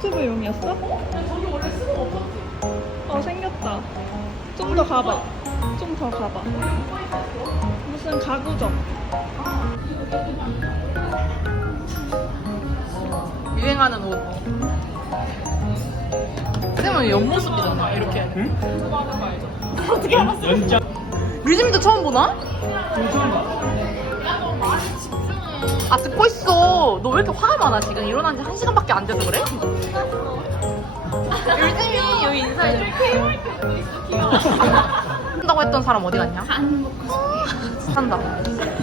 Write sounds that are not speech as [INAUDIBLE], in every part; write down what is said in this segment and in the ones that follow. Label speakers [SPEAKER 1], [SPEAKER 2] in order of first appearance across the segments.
[SPEAKER 1] 유튜브용이었어? 저기 원래 쓰는 거 없었지? 어 생겼다. 좀 더 가봐. 좀 더 가봐. 무슨 가구점.
[SPEAKER 2] 유행하는 옷. 쌤은 옆모습이잖아, 이렇게. 어떻게 알았어?
[SPEAKER 3] 연장
[SPEAKER 2] 류진이도 처음 보나? 아, 듣고 있어. 너 왜 이렇게 화가 많아, 지금? 일어난 지 한 시간밖에 안 돼서 그래? 류진이 여기 인사해줘. [LAUGHS] 한다고 했던 사람 어디 갔냐? 산다.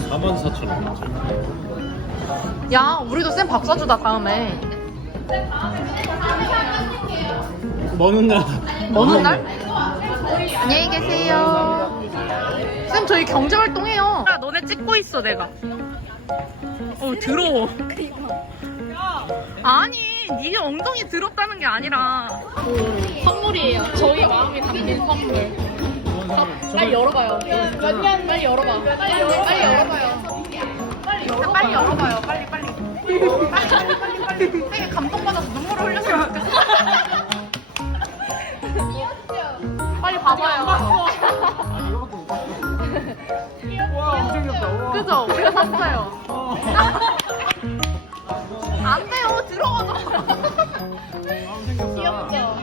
[SPEAKER 3] 4만 4천 원.
[SPEAKER 2] 야, 우리도 쌤밥 사주다, 다음에.
[SPEAKER 3] 먼 날.
[SPEAKER 2] 어느 날? 안녕히 계세요. 쌤 저희 경제 활동해요. 야 너네 찍고 있어 내가. 어 더러워. 아니 니네 엉덩이 더럽다는 게 아니라 선물이에요. 저희 마음이 담긴 선물. 빨리 열어봐요. 빨리 열어봐. 빨리, 열어봐요. 빨리 열어봐. 빨리 열어봐요. 빨리 빨리. 귀엽죠.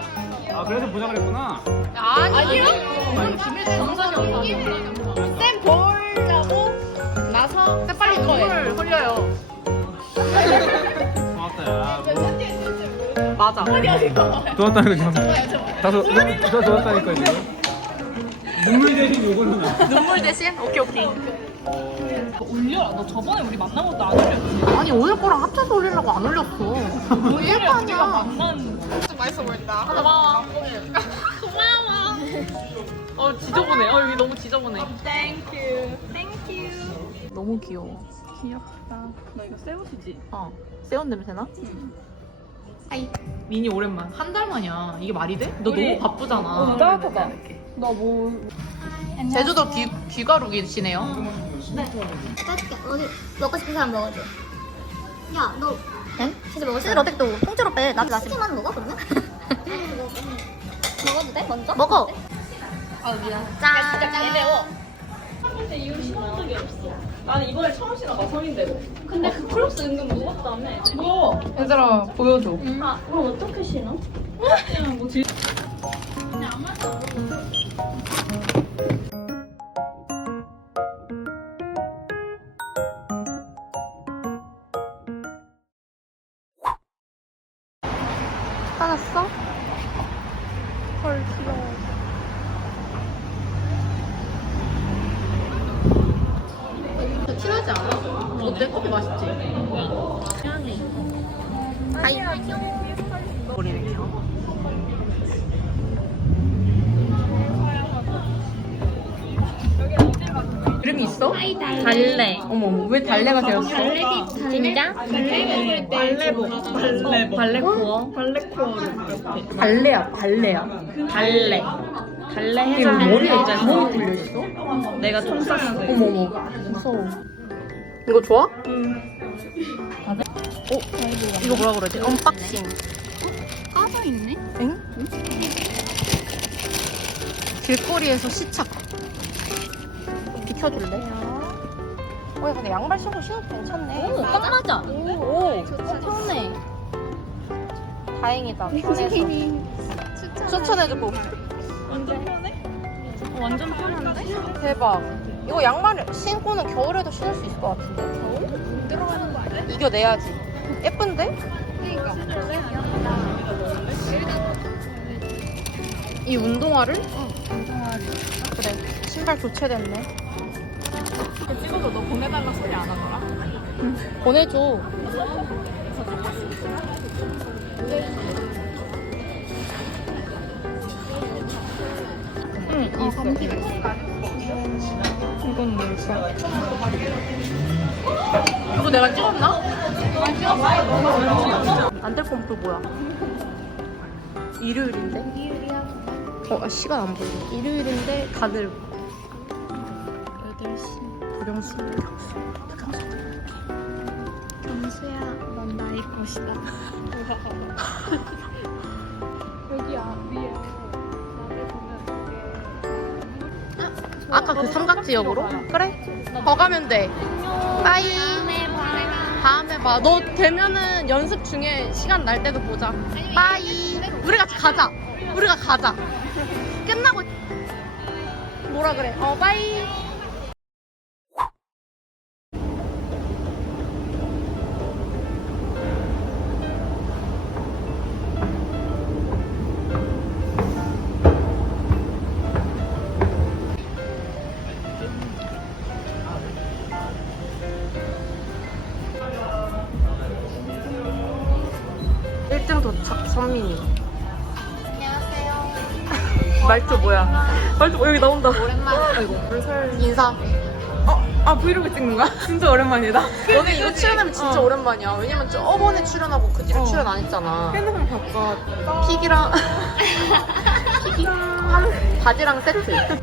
[SPEAKER 3] 아 그래서 보장을 했구나.
[SPEAKER 2] 아니요. 이건 김혜주 정상이 없어. 쌤 보려고 나서 쌤 빨리 눈물 흘려요.
[SPEAKER 3] 고맙다 야.
[SPEAKER 2] 맞아.
[SPEAKER 3] 좋았다니까 지금. 다소 더 좋았다니까 지금. 눈물 대신 요걸로 나.
[SPEAKER 2] 눈물 대신? 오케이 오케이.
[SPEAKER 1] 올려라. 너 저번에 우리 만난 것도 안 올렸지?
[SPEAKER 2] 아니 오늘 거랑 합쳐서 올리려고 안 올렸어. 뭐 이럴 거 아니야.
[SPEAKER 1] 만난.
[SPEAKER 2] 고마워. 고마워. 어 지저분해. 어 여기 너무 지저분해.
[SPEAKER 1] 땡큐. 땡큐.
[SPEAKER 2] 너무 귀여워.
[SPEAKER 1] 귀엽다. 너 이거 새 옷이지?
[SPEAKER 2] 어. 세운 냄새나? 하이. 미니 오랜만. 한 달 만이야. 이게 말이 돼? 너
[SPEAKER 1] 우리-
[SPEAKER 2] 너무 바쁘잖아.
[SPEAKER 1] 어, 따뜻하다. 너 뭐.
[SPEAKER 2] 제주도 귀, 귀가룩이시네요.
[SPEAKER 4] 따뜻해. 어디 먹고 싶은 사람 먹어줘. 야, 너 응? 진짜 먹을 수 어떻게 또 통째로 빼? 나 치킨만 먹어 그러면? [LAUGHS] 먹어도 돼? 먼저? 먹어. 아 미안. 짠. 진짜 매워.
[SPEAKER 1] 근데 이거 신은 적이 없어. 나는 이번에 처음 신어봐, 성인대로. 근데 그 크롭스 은근 무겁다며. 무거워.
[SPEAKER 2] 얘들아, 보여줘.
[SPEAKER 1] 아, 그럼 어떻게 신어? 그냥 뭐 질...
[SPEAKER 2] 찾았어? 헐, 귀여워. 친하지 않아? 어때? 커피 맛있지? 하이. 머리를 켜. 이름이 있어? 달래. 어머, 왜 달래가 되었어? 진짜?
[SPEAKER 1] 발레복. 발레복.
[SPEAKER 2] 발레코어?
[SPEAKER 1] 발레코어를 이렇게.
[SPEAKER 2] 발레야, 발레야.
[SPEAKER 1] 발레. 발레
[SPEAKER 2] 이게
[SPEAKER 1] 해서
[SPEAKER 2] 머리에
[SPEAKER 1] 이제
[SPEAKER 2] 구멍이 뚫려 있어?
[SPEAKER 1] 내가 총 쐈어.
[SPEAKER 2] 어머, 어머, 무서워. 이거 좋아? 응. 어? 이거 뭐라 그러지? 언박싱.
[SPEAKER 4] 까져 있네.
[SPEAKER 2] 엥? 길거리에서 시착. 비켜줄래? 어, 야, 근데 양발 신고 신어도 괜찮네.
[SPEAKER 4] 오, 딱 맞아.
[SPEAKER 2] 오, 오.
[SPEAKER 4] 좋네.
[SPEAKER 2] 다행이다. [LAUGHS] 편해서.
[SPEAKER 4] 추천.
[SPEAKER 2] 추천해주고.
[SPEAKER 1] 완전 편해? 완전 편한데?
[SPEAKER 2] 대박. 이거 양말 신고는 겨울에도 신을 수 있을 것 같은데.
[SPEAKER 4] 못 들어가는 거 아니야?
[SPEAKER 2] 이겨내야지. 예쁜데?
[SPEAKER 4] 그러니까.
[SPEAKER 2] 이 운동화를? 그래. 신발 교체됐네.
[SPEAKER 1] 찍어서 너 보내달라 소리 안 하더라?
[SPEAKER 2] 보내줘. 응, 있어. 이건 뭘까? 이거 내가 찍었나? 안 찍었어. 안될 거면 또 뭐야? 일요일인데? 어, 아, 시간 안 보여. 일요일인데 다들 8시. 고령수, 경수, 경수. 경수.
[SPEAKER 1] 수야, 넌 나의 것이다. 여기야 위에
[SPEAKER 2] 아까 그 삼각지 역으로? 그래. 더 가면 돼. 빠이. 다음에 봐. 너 되면은 연습 중에 시간 날 때도 보자. 빠이. 우리가 가자. 우리가 가자. 끝나고 뭐라 그래? 어, 빠이. 말투 뭐야? 말투 뭐 여기 나온다. 오랜만에. 아이고 인사.
[SPEAKER 1] 어? 아 브이로그 찍는 거야? 진짜 오랜만이다.
[SPEAKER 2] 너네 이거 [LAUGHS] 출연하면 진짜 오랜만이야. 왜냐면 저번에 출연하고 그 뒤로 출연 안 했잖아.
[SPEAKER 1] 핸드폰 바꿔.
[SPEAKER 2] 픽이랑 [LAUGHS] 픽이랑 바지랑 세트.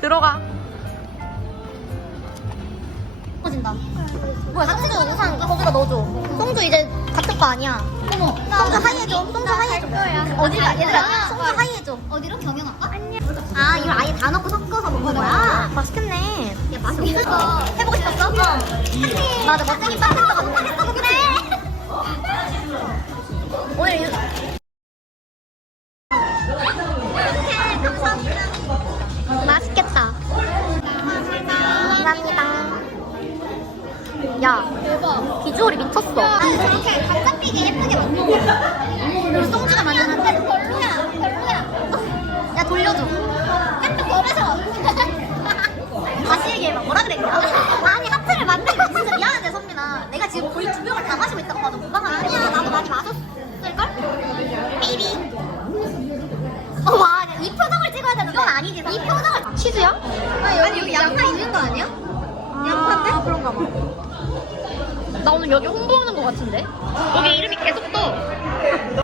[SPEAKER 2] 들어가.
[SPEAKER 4] 꺼진다. 뭐야, 성주 우산 거기다 넣어줘. 성주 이제 같은 거 아니야. 어머, 성주 하이해줘. 성주 하이해줘. 어디가? 얘들아, 성주 하이해줘. 어디로? 아니야. 아, 이걸 아예 다 넣고 섞어서 먹는 거야? 맛있겠네. 야, 맛있겠어. 해보고 싶었어? 어. 맞아, 멋쟁이 빠졌다가 못 하겠어, 그래. 오늘 야, 대박. 비주얼이 미쳤어. 저렇게 감자튀김 예쁘게 만든 우리 송주가 만드는데 별로야, 별로야. 야, 돌려줘. 깐또 버려줘. [LAUGHS] 다시 얘기해봐. 뭐라 그랬냐? 아니, 하트를 만들고 진짜 미안한데, 선민아. 내가 지금 거의 두 병을 다 마시고 있다고 봐도 무방한 아니야. 나도 많이 마셨을걸? 베이비. 어, 와, 이 표정을 찍어야 되는데. 이건 아니지. 이 표정을. 치즈야? 아, 여기, 여기 양파 있는 거 아니야? 양파인데? 아, 그런가 봐.
[SPEAKER 2] 나 오늘 여기 홍보하는 거 같은데? 여기 이름이 계속 떠.